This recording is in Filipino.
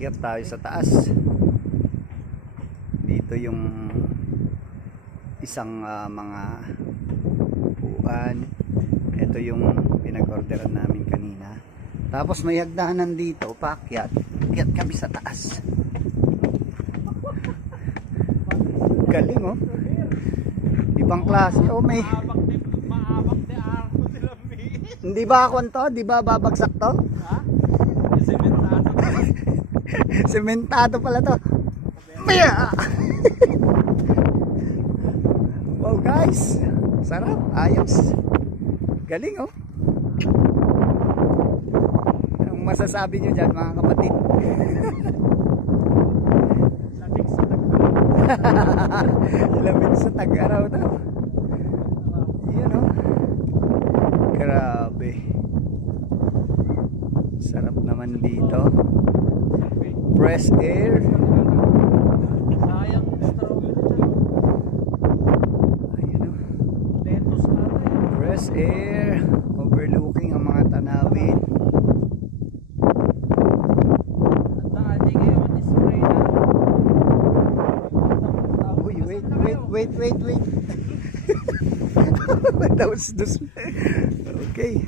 Akyat tayo sa taas. Dito yung isang mga upuan. Ito yung pinag-orderan namin kanina. Tapos may hagdanan dito, paakyat. Akyat kami sa taas. Galing oh. Ibang klase. Oh, may hindi ba ako to? Di ba babagsak to? Ha? Sementado. Sementado pala to. Maya! Wow guys, sarap, ayos. Galing oh. Anong masasabi nyo dyan mga kapatid? Lamig sa tag-araw. Lamig sa tag-araw to. Yan oh. Grabe. Sarap naman dito. Fresh air. Sayang strawberry. Ayun oh. Lettuce natin. Fresh air. Overlooking ang mga tanawin. At hindi kayo mag-spray na. Uy, wait. That was okay.